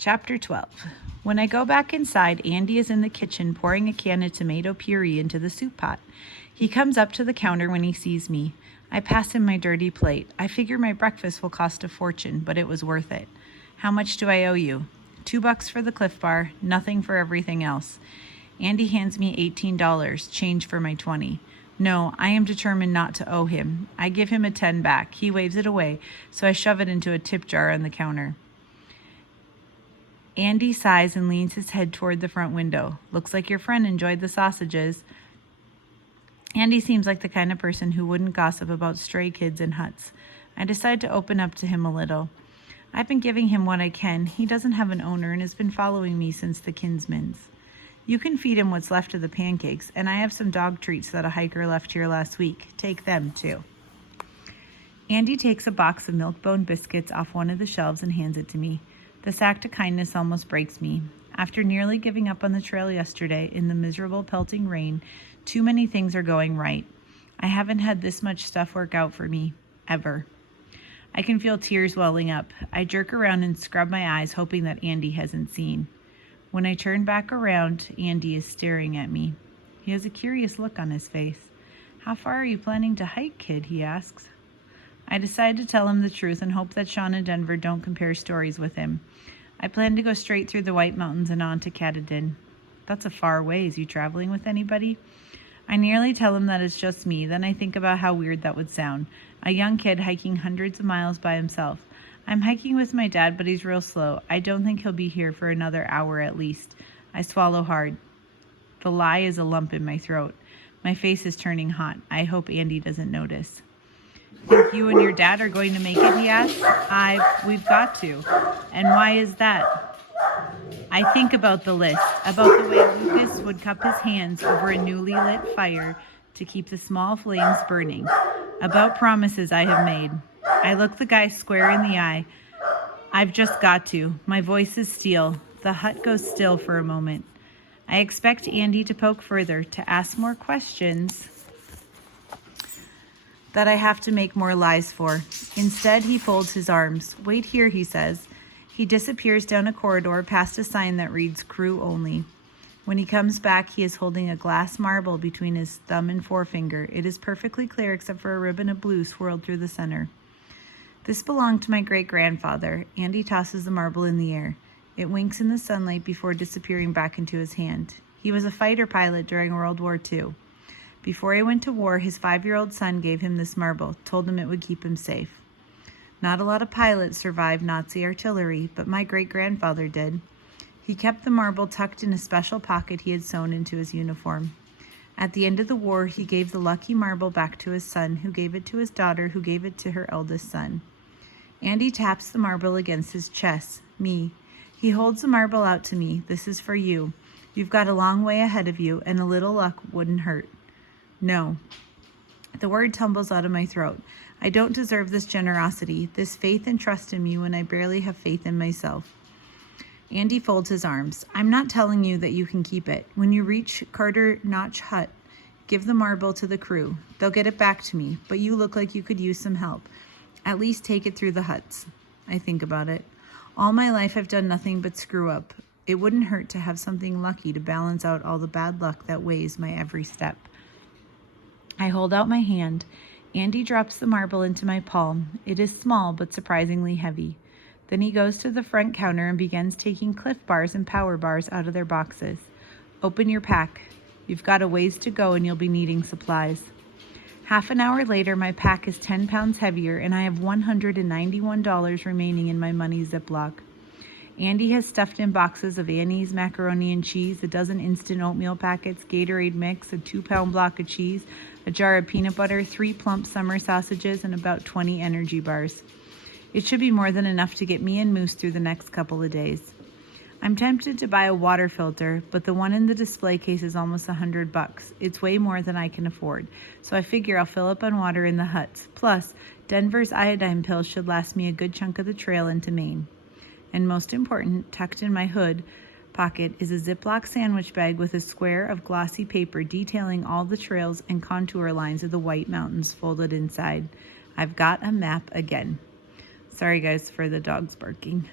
Chapter 12. When I go back inside, Andy is in the kitchen pouring a can of tomato puree into the soup pot. He comes up to the counter when he sees me. I pass him my dirty plate. I figure my breakfast will cost a fortune, but it was worth it. How much do I owe you? $2 for the Cliff Bar, nothing for everything else. Andy hands me $18, change for my 20. No, I am determined not to owe him. I give him a 10 back. He waves it away, so I shove it into a tip jar on the counter. Andy sighs and leans his head toward the front window. Looks like your friend enjoyed the sausages. Andy seems like the kind of person who wouldn't gossip about stray kids in huts. I decide to open up to him a little. I've been giving him what I can. He doesn't have an owner and has been following me since the Kinsmans. You can feed him what's left of the pancakes, and I have some dog treats that a hiker left here last week. Take them, too. Andy takes a box of Milk-Bone biscuits off one of the shelves and hands it to me. This act of kindness almost breaks me. After nearly giving up on the trail yesterday in the miserable pelting rain, too many things are going right. I haven't had this much stuff work out for me, ever. I can feel tears welling up. I jerk around and scrub my eyes, hoping that Andy hasn't seen. When I turn back around, Andy is staring at me. He has a curious look on his face. How far are you planning to hike, kid? He asks. I decide to tell him the truth and hope that Sean and Denver don't compare stories with him. I plan to go straight through the White Mountains and on to Katahdin. That's a far ways. You traveling with anybody? I nearly tell him that it's just me. Then I think about how weird that would sound. A young kid hiking hundreds of miles by himself. I'm hiking with my dad, but he's real slow. I don't think he'll be here for another hour at least. I swallow hard. The lie is a lump in my throat. My face is turning hot. I hope Andy doesn't notice. Think you and your dad are going to make it, he asks. We've got to. And why is that? I think about the list, about the way Lucas would cup his hands over a newly lit fire to keep the small flames burning, about promises I have made. I look the guy square in the eye. I've just got to. My voice is steel. The hut goes still for a moment. I expect Andy to poke further, to ask more questions that I have to make more lies for. Instead, he folds his arms. Wait here, he says. He disappears down a corridor past a sign that reads crew only. When he comes back, he is holding a glass marble between his thumb and forefinger. It is perfectly clear except for a ribbon of blue swirled through the center. This belonged to my great-grandfather. Andy tosses the marble in the air. It winks in the sunlight before disappearing back into his hand. He was a fighter pilot during World War II. Before he went to war, his 5-year-old son gave him this marble, told him it would keep him safe. Not a lot of pilots survived Nazi artillery, but my great-grandfather did. He kept the marble tucked in a special pocket he had sewn into his uniform. At the end of the war, he gave the lucky marble back to his son, who gave it to his daughter, who gave it to her eldest son. Andy taps the marble against his chest. Me. He holds the marble out to me. This is for you. You've got a long way ahead of you, and a little luck wouldn't hurt. No. The word tumbles out of my throat. I don't deserve this generosity, this faith and trust in me when I barely have faith in myself. Andy folds his arms. I'm not telling you that you can keep it. When you reach Carter Notch Hut, give the marble to the crew. They'll get it back to me, but you look like you could use some help. At least take it through the huts. I think about it. All my life I've done nothing but screw up. It wouldn't hurt to have something lucky to balance out all the bad luck that weighs my every step. I hold out my hand. Andy drops the marble into my palm. It is small but surprisingly heavy. Then he goes to the front counter and begins taking Cliff Bars and Power Bars out of their boxes. Open your pack. You've got a ways to go and you'll be needing supplies. Half an hour later, my pack is 10 pounds heavier and I have $191 remaining in my money Ziploc. Andy has stuffed in boxes of Annie's macaroni and cheese, a dozen instant oatmeal packets, Gatorade mix, a 2-pound block of cheese, a jar of peanut butter, 3 plump summer sausages, and about 20 energy bars. It should be more than enough to get me and Moose through the next couple of days. I'm tempted to buy a water filter, but the one in the display case is almost $100. It's way more than I can afford, so I figure I'll fill up on water in the huts. Plus, Denver's iodine pills should last me a good chunk of the trail into Maine. And most important, tucked in my hood pocket is a Ziploc sandwich bag with a square of glossy paper detailing all the trails and contour lines of the White Mountains folded inside. I've got a map again. Sorry guys for the dogs barking.